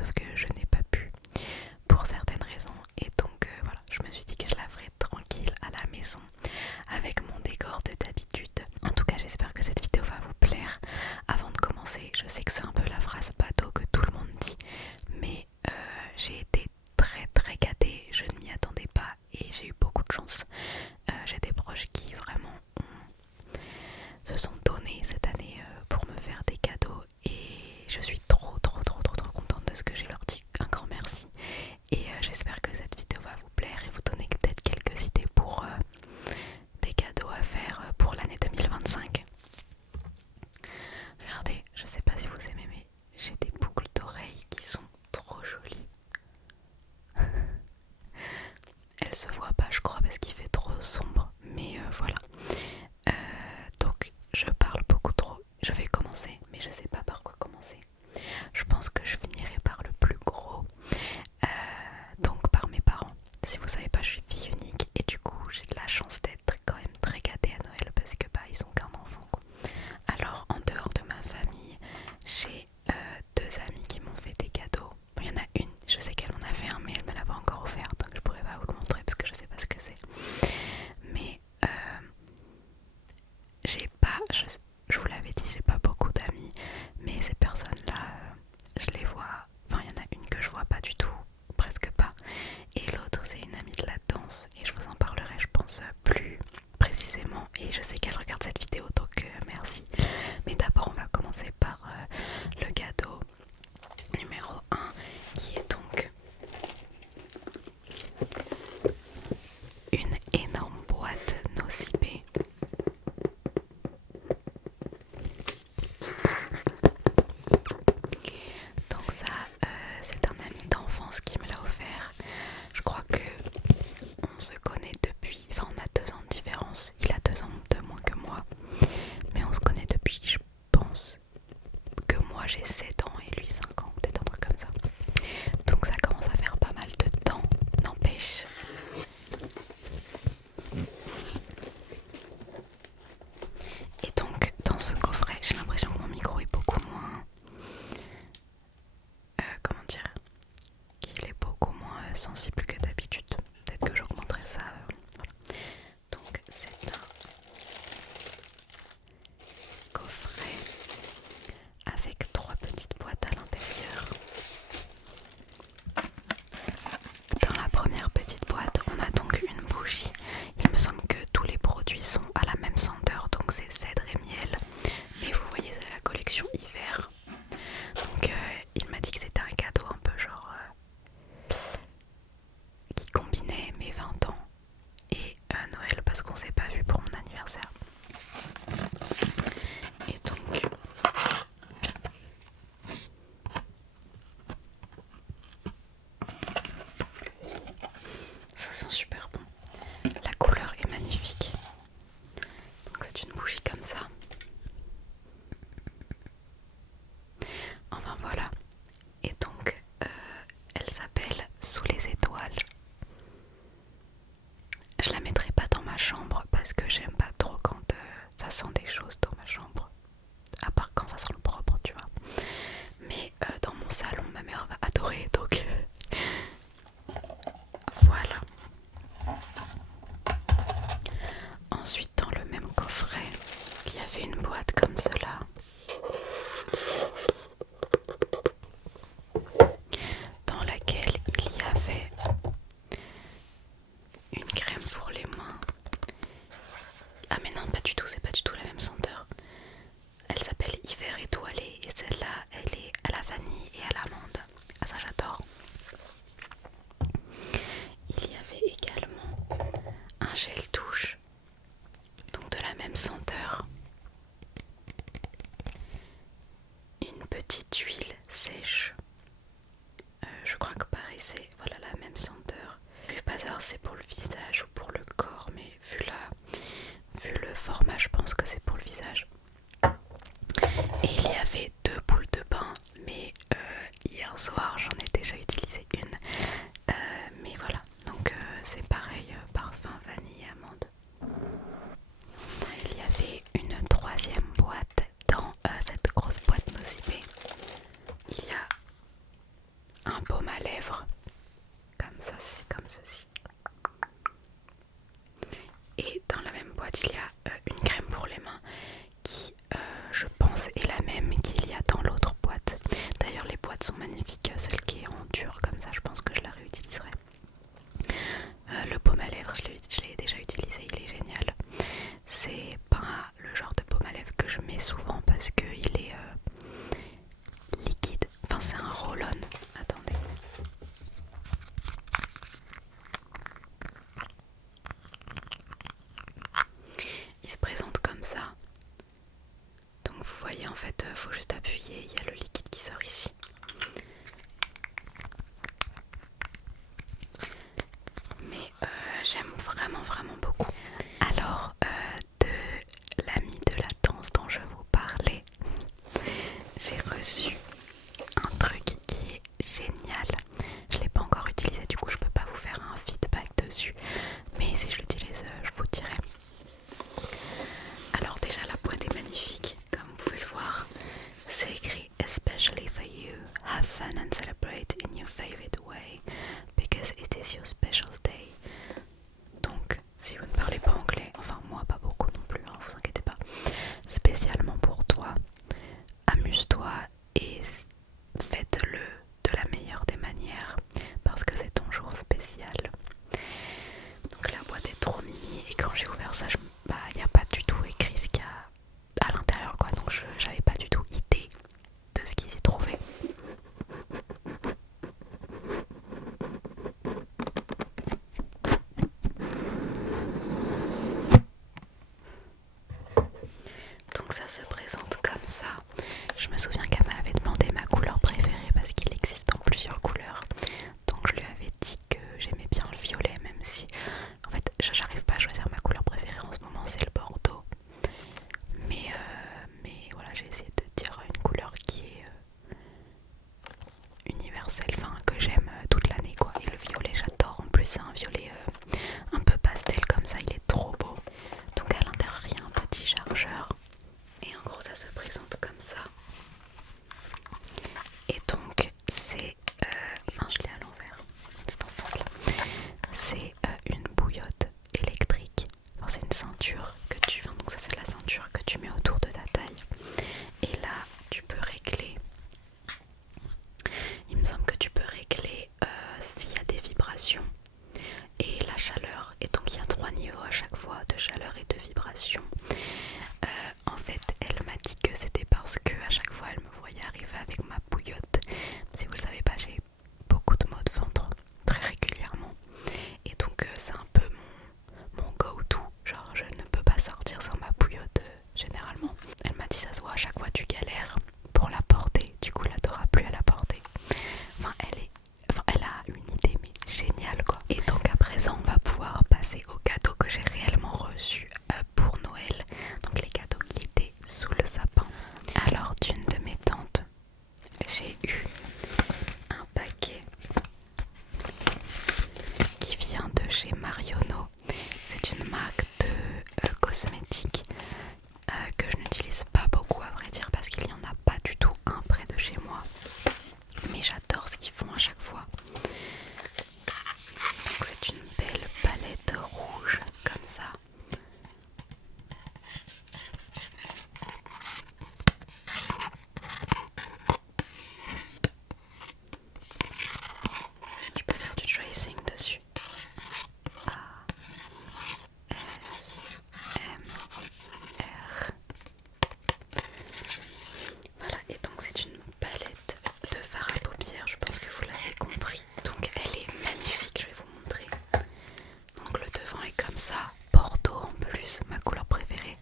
sauf que je n'ai pas pu pour certaines raisons. Et donc voilà, je me suis dit que je la ferais tranquille à la maison avec mon décor de d'habitude. En tout cas, j'espère que cette vidéo va vous plaire. Avant de commencer, je sais que c'est un peu la phrase bateau que tout le monde dit, mais j'ai été très gâtée, je ne m'y attendais pas et j'ai eu beaucoup de chance. J'ai des proches qui vraiment se sont donnés cette année pour me faire des cadeaux et je suis trop contente de ce que j'ai leur dit. Un grand merci et j'espère que cette vidéo va vous plaire et vous donner peut-être quelques idées pour des cadeaux à faire pour l'année 2025. Regardez, je sais pas si vous aimez, mais j'ai des boucles d'oreilles qui sont trop jolies. Elles se voient pas, je crois, parce qu'il fait trop sombre, mais voilà. Donc je parle beaucoup trop. Je vais commencer, mais je sais pas par quoi commencer. Je pense que je finirai par le plus gros, donc par mes parents. Si vous savez pas, je suis fille unique et du coup j'ai de la chance d'être quand même très gâtée à Noël parce que bah ils ont qu'un enfant quoi. Alors en dehors de ma famille, j'ai deux amies qui m'ont fait des cadeaux. Bon, il y en a une, je sais qu'elle en a fait un mais elle me l'a pas encore offert donc je pourrais pas vous le montrer parce que je sais pas ce que c'est. Mais j'ai pas, je vous l'avais dit, j'ai pas beaucoup d'amis, mais ces personnes-là, je les vois, enfin il y en a une que je vois pas du tout, presque pas, et l'autre c'est une amie de la danse, et je vous en parlerai je pense plus précisément, et je sais qu'elle regarde cette vidéo donc merci. Mais d'abord on va commencer par le cadeau numéro 1 qui est donc une énorme boîte Nocibé. Donc ça, c'est un ami d'enfance qui me l'a offert. Je crois que on se connaît depuis, enfin on a 2 ans de différence. Il a 2 ans de moins que moi, mais on se connaît depuis, je pense que moi j'ai 7 ans et lui 5 ans, peut-être un truc comme ça. Donc ça commence à faire pas mal de temps, n'empêche. Et donc dans ce coffret, j'ai l'impression que mon micro est beaucoup moins, comment dire, qu'il est beaucoup moins sensible que d'habitude. Peut-être que j'augmenterai ça. Voilà. Donc c'est un coffret avec 3 petites boîtes à l'intérieur. Dans la première petite boîte, on a donc une bougie. Il me semble que tous les produits sont à la même senteur, donc c'est cèdre et miel. Mais vous voyez, c'est la collection hiver. Donc il m'a dit que c'était un cadeau un peu genre qui combinait mes 20 ans et Noël parce qu'on s'est pas vu pour mon anniversaire. Et donc ça sent super bon. La couleur est magnifique. Donc c'est une bougie comme ça. Enfin voilà. Et donc elle s'appelle Sous les étoiles. Je la mettrai pas dans ma chambre parce que j'aime pas trop quand ça sent des choses dans ma chambre. À part quand ça sent le propre, tu vois. Mais dans mon salon, ma mère va adorer, donc voilà. Ensuite, dans le même coffret, il y avait une boîte comme cela. Dans laquelle il y avait une crème pour les mains. Ah mais non, pas du tout, c'est pas du tout la même senteur. Elle s'appelle Hiver étoilé et celle-là, elle est à la vanille et à l'amande. Ah ça j'adore. Il y avait également un gel douche, donc de la même senteur. Une petite huile sèche. Je crois que pareil c'est voilà la même senteur. Je ne vais pas savoir si c'est pour le visage ou pour le corps, mais vu le format je pense que c'est pour le visage. Et il y avait 2 boules de bain, mais hier soir j'en ai déjà utilisé une. Mais voilà, donc c'est pareil, parfum vanille et amande. Il y avait une 3e boîte dans cette grosse boîte Nocibé. Il y a un baume à lèvres, comme ça, c'est comme ceci. Et dans la même boîte, il y a une crème pour les mains qui, je pense, est la même qu'il y a dans l'autre boîte. D'ailleurs, les boîtes sont magnifiques. Celle qui est en dur comme ça, je pense que je la réutiliserai. Le baume à lèvres, je l'ai déjà utilisé, il est génial. C'est pas le genre de baume à lèvres que je mets souvent parce qu'il est liquide. Enfin, c'est un roll-on. Attendez. Il se présente comme ça. Donc vous voyez, en fait, faut juste appuyer, il y a le liquide qui sort ici. Mais j'aime vraiment beaucoup. Alors, de l'ami de la danse dont je vous parlais, j'ai reçu un truc qui est génial. Je ne l'ai pas encore utilisé, du coup je peux pas vous faire un feedback dessus. Mais si je l'utilise, je vous dirai. Alors déjà la boîte est magnifique, comme vous pouvez le voir. C'est écrit "Especially for you, have fun and celebrate in your favorite way, because it is your special day." Donc si vous ne parlez pas anglais, enfin moi pas beaucoup non plus, hein, vous inquiétez pas. Spécialement pour toi, amuse-toi et faites-le de la meilleure des manières, parce que c'est ton jour spécial. Donc la boîte est trop mini et quand j'ai ouvert ça, il n'y a pas du tout écrit ce qu'il y a à l'intérieur quoi, donc j'avais pas du tout idée de ce qu'ils y trouvaient. Donc ça se présente comme ça. Je me souviens qu'elle m'avait demandé ma couleur préférée parce qu'il existe en plusieurs couleurs. Donc je lui avais dit que j'aimais bien le violet, même si en fait j'arrive pas à choisir ma couleur préférée en ce moment, c'est le bordeaux. Mais voilà, j'ai essayé de dire une couleur qui est universelle, enfin que j'aime toute l'année quoi. Et le violet j'adore, en plus c'est un violet un peu pastel comme ça, il est trop beau. Donc à l'intérieur il y a un petit chargeur. Et en gros ça se présente comme ça. Et donc c'est... non je l'ai à l'envers, c'est dans ce sens là. C'est une bouillotte électrique. Enfin, c'est une ceinture que tu... Enfin, donc ça c'est la ceinture que tu mets autour de ta taille. Et là tu peux régler... Il me semble que tu peux régler s'il y a des vibrations et la chaleur. Et donc il y a 3 niveaux à chaque fois de chaleur et de vibration. En fait, elle m'a dit que c'était parce que à chaque fois elle me voyait arriver avec ma bouillotte. Si vous le savez pas, j'ai beaucoup de maux de ventre très régulièrement. Et donc c'est un peu mon go-to. Genre je ne peux pas sortir sans ma bouillotte généralement. Elle m'a dit ça se voit à chaque fois tu galères pour la porter. Du coup là t'auras plus à la porter. Enfin elle a une idée mais géniale quoi. Et donc à présent on va pouvoir passer aux cadeaux que j'ai réellement reçus pour Noël. Donc les cadeaux qui étaient sous le sapin. Alors d'une de mes tantes, j'ai eu un paquet qui vient de chez Marionneau. C'est une marque de cosmétiques que je n'utilise pas beaucoup à vrai dire parce qu'il n'y en a pas du tout un près de chez moi. Mais j'adore ce qu'ils font à chaque fois. Donc c'est une belle palette rouge comme ça. Je peux faire du tracing dessus. ASMR. Voilà, et donc c'est une palette de fard à paupières, je pense que vous l'avez compris. Donc elle est magnifique, je vais vous montrer. Donc le devant est comme ça, bordeaux en plus, ma couleur préférée,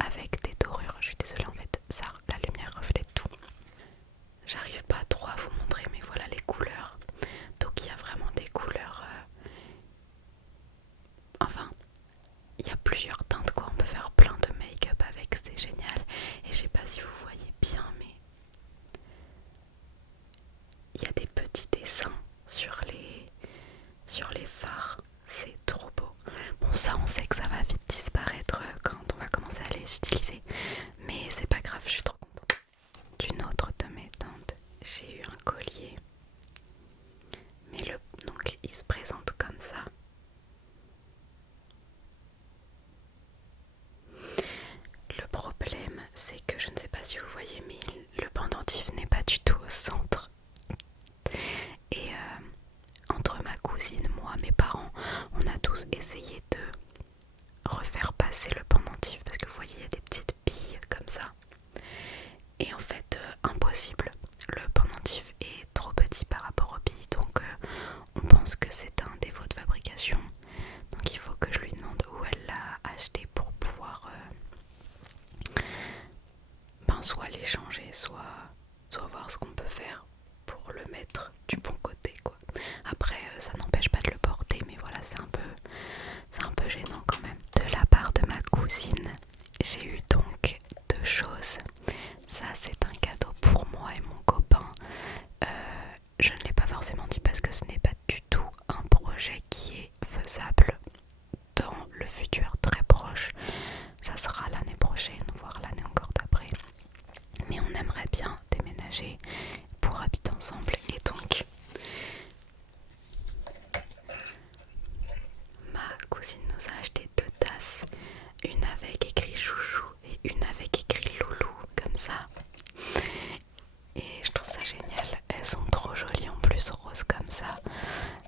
avec des dorures. Je suis désolée en fait, ça, la lumière reflète tout. J'arrive pas trop à vous montrer mais voilà les couleurs. Donc il y a vraiment des couleurs, enfin il y a plusieurs teintes quoi, on peut faire plein de make-up avec, c'est génial. Et je sais pas si vous voyez bien mais il y a des petits dessins sur les fards, c'est trop beau. Bon ça on sait que ça va vite disparaître quand on va commencer à les utiliser, mais c'est pas grave, je suis trop contente. D'une autre de mes tantes, j'ai eu un collier être du bon côté quoi. Après ça n'empêche pas de le porter, mais voilà, c'est un peu gênant quand même. De la part de ma cousine, j'ai eu donc deux choses. Ça c'est un cadeau pour moi et mon copain. Je ne l'ai pas forcément dit parce que ce n'est pas du tout un projet qui est faisable dans le futur très proche. Ça sera l'année prochaine, voire l'année encore d'après. Mais on aimerait bien déménager pour habiter ensemble. Et donc, ma cousine nous a acheté deux tasses. Une avec écrit chouchou et une avec écrit loulou, comme ça. Et je trouve ça génial. Elles sont trop jolies en plus, roses comme ça.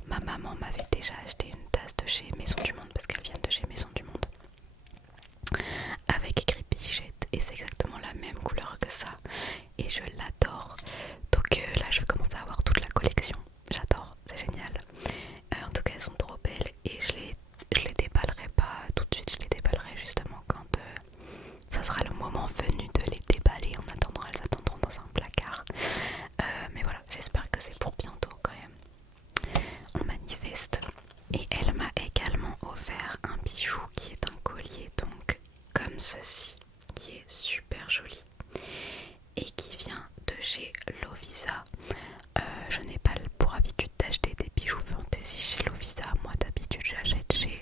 Ma maman m'avait déjà acheté une tasse de chez Maison du Monde parce qu'elles viennent de chez Maison du Monde avec écrit Bichette et c'est exactement la même couleur que ça et je l'adore. Donc là je vais commencer à avoir toute la collection. J'adore, c'est génial. En tout cas elles sont trop belles et je les déballerai pas tout de suite, je les déballerai justement quand ça sera le moment venu de les déballer. En attendant elles attendront dans un placard. Mais voilà, j'espère que c'est pour bientôt quand même. On manifeste. Et elle m'a également offert un bijou qui est un collier donc comme ceci, qui est super joli et qui vient de chez Lovisa. Je n'ai pas pour habitude d'acheter des bijoux fantasy chez Lovisa. Moi d'habitude j'achète chez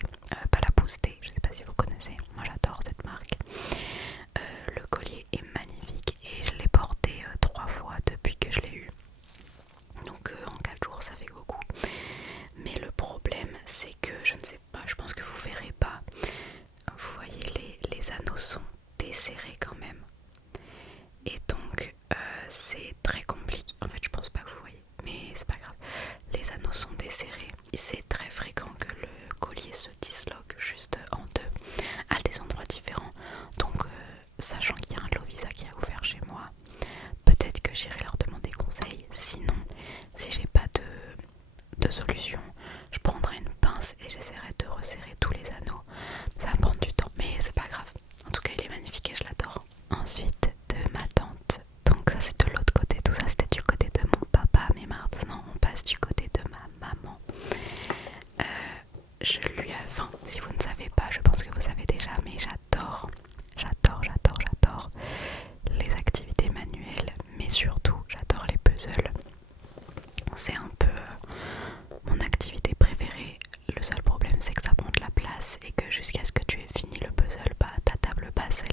Palapouste, je sais pas si vous connaissez, moi j'adore cette marque. Le collier est magnifique et je l'ai porté 3 fois depuis que je l'ai eu. Donc en 4 jours ça fait beaucoup. Mais le problème c'est que je ne sais pas, je pense que vous verrez pas. Vous voyez les anneaux sont desserrés quand même. Et donc c'est très compliqué. En fait je pense pas que vous voyez, mais c'est pas grave. Les anneaux sont desserrés. Et c'est très fréquent que le collier se disloque juste en deux, à des endroits différents. Donc sachant qu'il y a un Lovisa qui a ouvert chez moi, peut-être que j'irai leur demander conseil. Sinon, si j'ai pas de solution, je prendrai une pince et j'essaierai de resserrer tous les anneaux. Ça va prendre du temps, mais c'est pas grave. En tout cas, il est magnifique et je l'adore. Ensuite, de ma tante. Donc ça, c'est de l'autre côté. Tout ça, c'était du côté de mon papa. Mais maintenant, on passe du côté de ma maman. Je lui ai... Enfin, si vous ne savez pas, je pense que vous savez déjà, mais j'adore les activités manuelles, mais surtout, j'adore les puzzles. C'est un peu mon activité préférée. Le seul problème c'est que ça prend de la place et que jusqu'à ce que tu aies fini le puzzle, bah ta table basse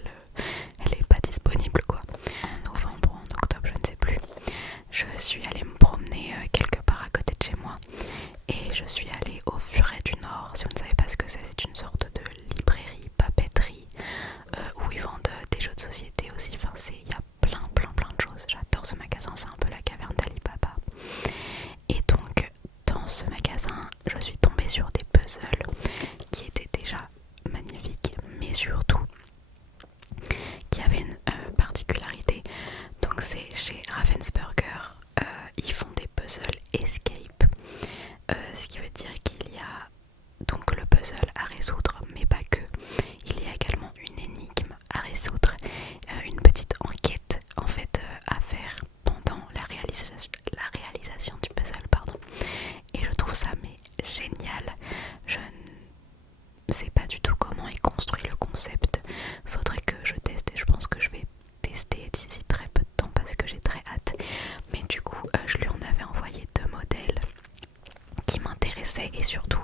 elle est pas disponible quoi. En novembre ou en octobre, je ne sais plus. Je suis allée me promener quelque part à côté de chez moi et je suis allée au Furet du Nord. Si vous ne savez pas ce que c'est une sorte de librairie, papeterie où ils vendent des jeux de société aussi. Enfin il y a plein de choses. J'adore ce magasin, c'est un peu la caverne d'Ali Baba. Et donc dans ce magasin je suis tombée sur des puzzles qui étaient déjà magnifiques, mais surtout qui avaient une particularité. Donc c'est chez Ravensburger, ils font des puzzles escape, ce qui veut dire qu'il y a donc le puzzle à résoudre, mais pas que. Il y a également une énigme à résoudre, une petite enquête en fait à faire pendant la réalisation du puzzle, pardon. Et je trouve ça mais génial. Je ne sais pas du tout comment est construit le concept. Faudrait que je teste et je pense que je vais tester d'ici très peu de temps parce que j'ai très hâte. Mais du coup, je lui en avais envoyé 2 modèles qui m'intéressaient et surtout,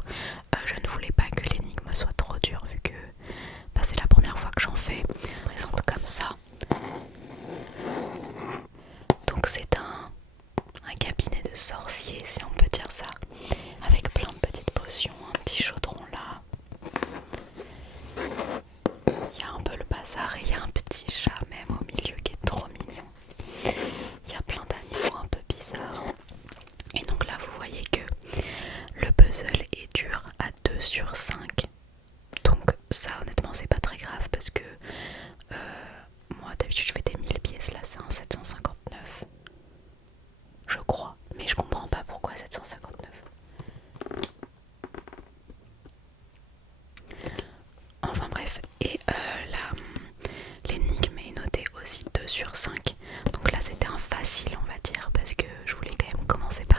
je ne voulais pas que l'énigme soit trop dure vu que bah, c'est la première fois que j'en fais. Il se présente comme ça. Donc c'est un cabinet de sorcier, si on peut dire ça, avec plein de petites potions, un petit chaudron là. Il y a un peu le bazar et il y a un petit chat même au milieu qui est trop mignon. Il y a plein d'animaux un peu bizarres. Et donc là vous voyez que le puzzle est dur à 2 sur 5. Donc ça honnêtement c'est pas très grave parce que moi d'habitude je fais des 1000 pièces, là c'est un 759. Je crois, mais je comprends pas pourquoi 759. Enfin bref, et là l'énigme est notée aussi 2 sur 5. Donc là c'était un facile on va dire parce que je voulais quand même commencer par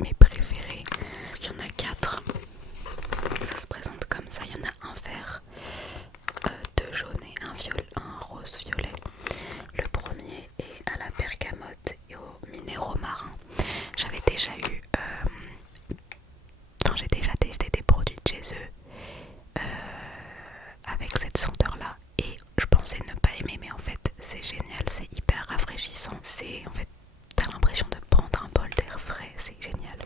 mes préférés. Il y en a 4. Ça se présente comme ça. Il y en a un vert, 2 jaunes et un rose violet. Le premier est à la bergamote et aux minéraux marins. J'avais déjà eu, j'ai déjà testé des produits de chez eux avec cette senteur là et je pensais ne pas aimer, mais en fait c'est génial, c'est hyper rafraîchissant. C'est en fait, t'as l'impression de prendre un bol d'air frais, c'est génial.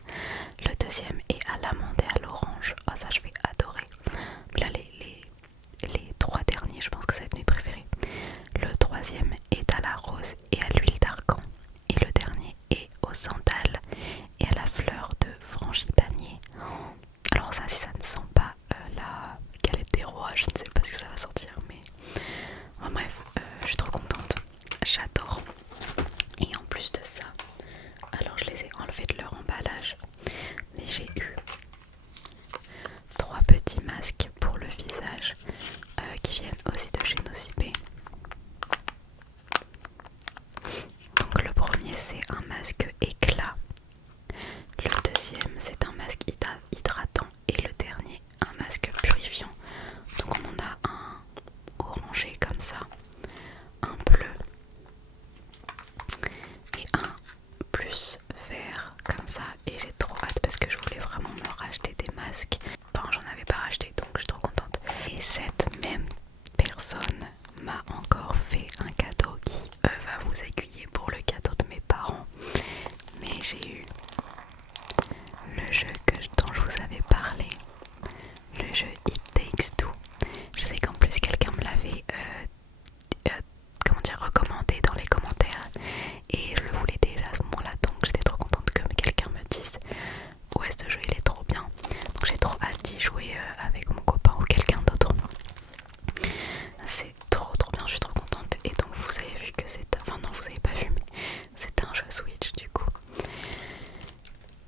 Le deuxième est à l'amande et à l'orange. Ah, ça je vais adorer. Là les 3 derniers, je pense que c'est mes préférés. Le troisième est à la rose et à l'huile d'argan. Et le dernier est au santal et à la fleur de frangipanier. Alors ça, si ça ne sent pas la galette des rois, je ne sais pas ce que ça va sortir, mais enfin, bref, je suis trop contente. J'adore. Et en plus de ça, alors je les ai enlevés de leur emballage, mais j'ai eu 3 petits masques pour le visage qui viennent aussi de chez Nocibé. Donc le premier c'est un masque éclat, le deuxième c'est un masque hydratant et le dernier un masque purifiant. Donc on en a un orangé comme ça, un bleu et un plus vert comme ça, et j'ai trop hâte parce que je voulais vraiment me racheter des masques. Enfin, j'en avais pas racheté donc je suis trop contente. Et cette même personne m'a encore fait un cadeau qui va vous aiguiller pour le cadeau de mes parents. Mais j'ai eu le jeu dont je vous avais parlé, le jeu It Takes Two. Je sais qu'en plus quelqu'un me l'avait recommandé dans les commentaires et je le voulais déjà à ce moment là, donc j'étais trop contente que quelqu'un me dise ouais, ce jeu il est trop bien. Donc j'ai trop hâte d'y jouer avec mon copain ou quelqu'un d'autre. C'est trop bien, je suis trop contente. Et donc vous avez vu que c'est, enfin non, vous avez pas vu, mais c'est un jeu Switch du coup.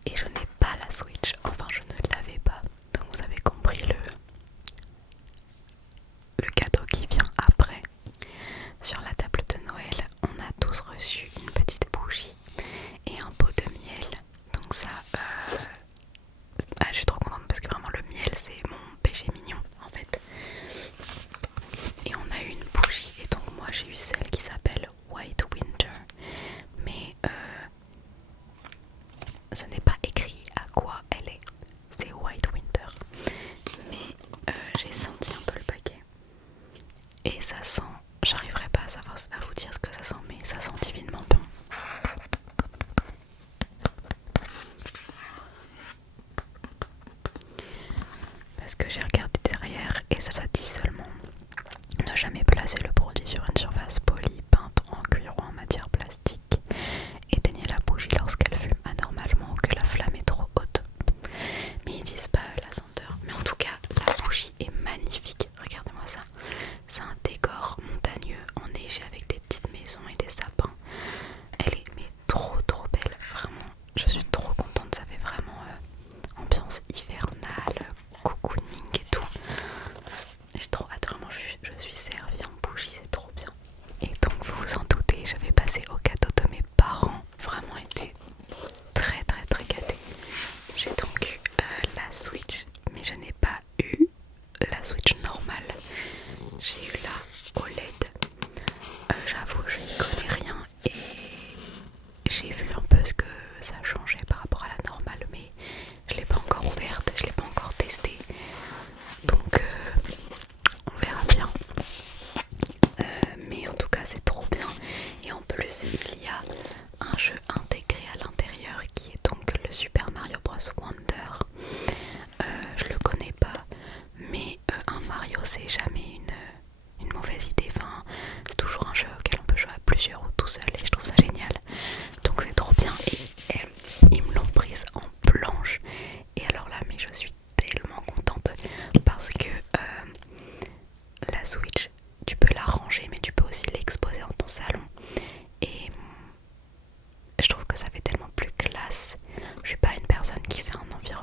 Et je n'ai pas la Switch, enfin je ne l'avais pas. Donc vous avez compris le cadeau qui vient après. Sur la table de Noël, on a tous reçu une petite bougie et un pot de miel. Donc ça, je suis trop contente parce que vraiment le miel c'est mon péché mignon en fait. Et on a eu une bougie et donc moi j'ai eu celle qui s'appelle White Winter. Mais ce n'est pas écrit à quoi elle est. C'est White Winter. Mais j'ai senti un peu le paquet. Et ça sent, j'arriverai pas à vous dire ce que ça sent, mais ça sent divinement bon. Parce que j'ai regardé derrière et ça dit seulement ne jamais placer le produit sur une surface polie, peinte en cuir ou en matière plastique. Éteignez la bougie lorsqu'elle fume anormalement ou que la flamme est trop haute. Mais ils disent pas la senteur. Mais en tout cas, la bougie est magnifique. Regardez-moi ça. C'est un décor montagneux, enneigé avec des petites maisons et des sapins. Elle est mais trop belle. Vraiment, je suis trop contente. Ça fait vraiment ambiance hivernale, cocooning et tout. J'ai trop hâte, vraiment, je suis servie en bougie, c'est trop bien. Et donc vous vous en doutez, je vais passer au cadeau de mes parents. Vraiment été très gâtée. J'ai donc eu la Switch, mais je n'ai pas eu la Switch normale. J'ai eu la OLED. J'avoue, je n'y connais rien et j'ai vu un peu ce que ça changeait par rapport à la normale, mais je l'ai pas encore ouverte, je l'ai pas encore testée. Donc on verra bien. Mais en tout cas c'est trop bien. Et en plus il y a un jeu intégré à l'intérieur qui est donc le Super Mario Bros Wonder. Je le connais pas, mais un Mario c'est jamais une mauvaise idée. Enfin, c'est toujours un jeu auquel on peut jouer à plusieurs ou tout seul et je trouve ça génial. Donc c'est trop bien et ils me l'ont prise en blanche. Et alors là, mais je suis tellement contente parce que la Switch, tu peux la ranger mais tu peux aussi l'exposer dans ton salon. Et je trouve que ça fait tellement plus classe. Je suis pas une personne qui fait un environnement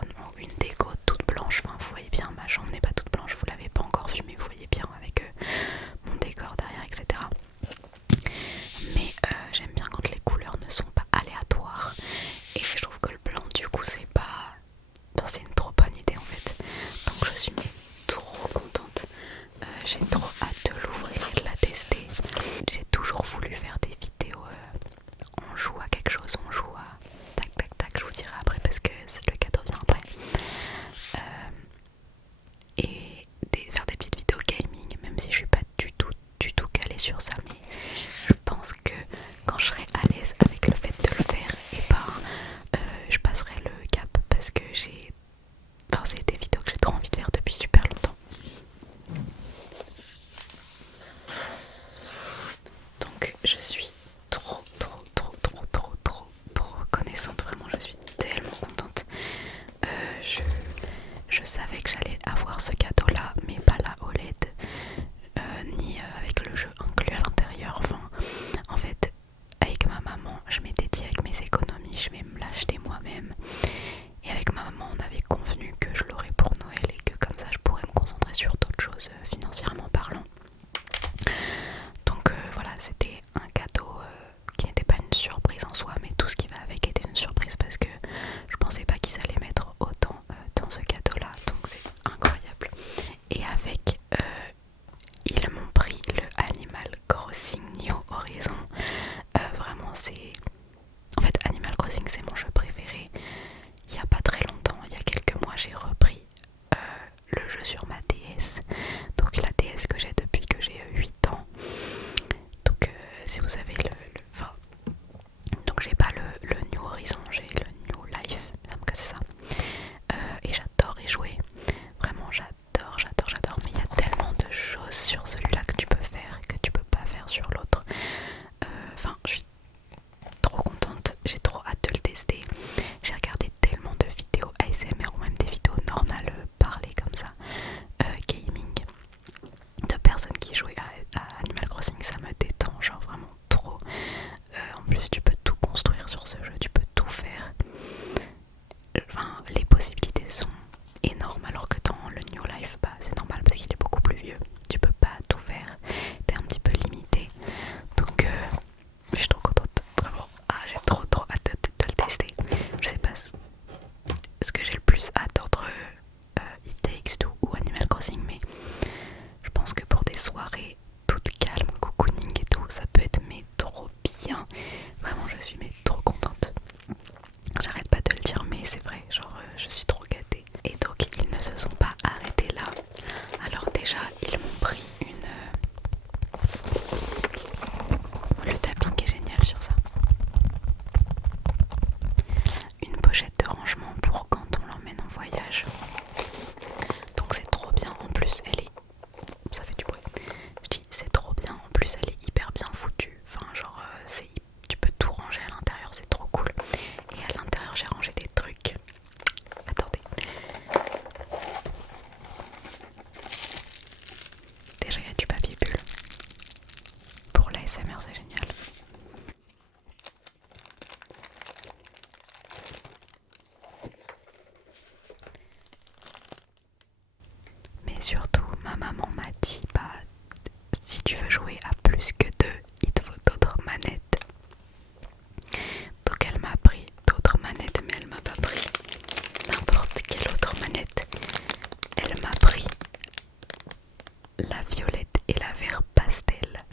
ma maman m'a dit bah si tu veux jouer à plus que deux, il te faut d'autres manettes. Donc elle m'a pris d'autres manettes, mais elle m'a pas pris n'importe quelle autre manette. Elle m'a pris la violette et la vert pastel.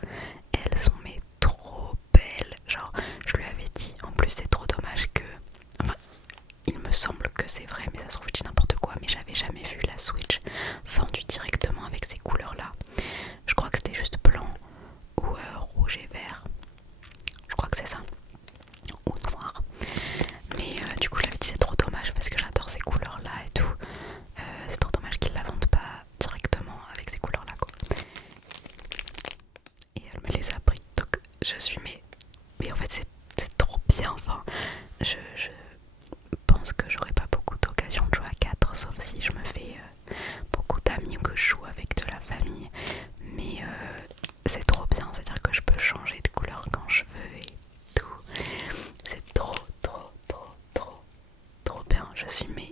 Elles sont mais trop belles. Genre je lui avais dit, en plus c'est trop dommage que... Enfin il me semble que c'est vrai, mais ça se trouve je dis n'importe quoi, mais j'avais jamais vu la Switch vendue directement avec ces couleurs là. Je crois que c'était juste blanc ou rouge et vert. Je crois que c'est ça. Ou noir. Mais du coup je l'avais dit c'est trop dommage parce que j'adore ces couleurs là et tout. C'est trop dommage qu'ils la vendent pas directement avec ces couleurs là quoi. Et elle me les a pris. Donc je suis mais en fait c'est trop bien. Enfin je pense que j'aurai pas beaucoup d'occasion de jouer à 4 sauf si je me fais beaucoup d'amis ou que je joue avec de la famille. Mais c'est trop bien, c'est-à-dire que je peux changer de couleur quand je veux et tout. C'est trop bien. Je suis mais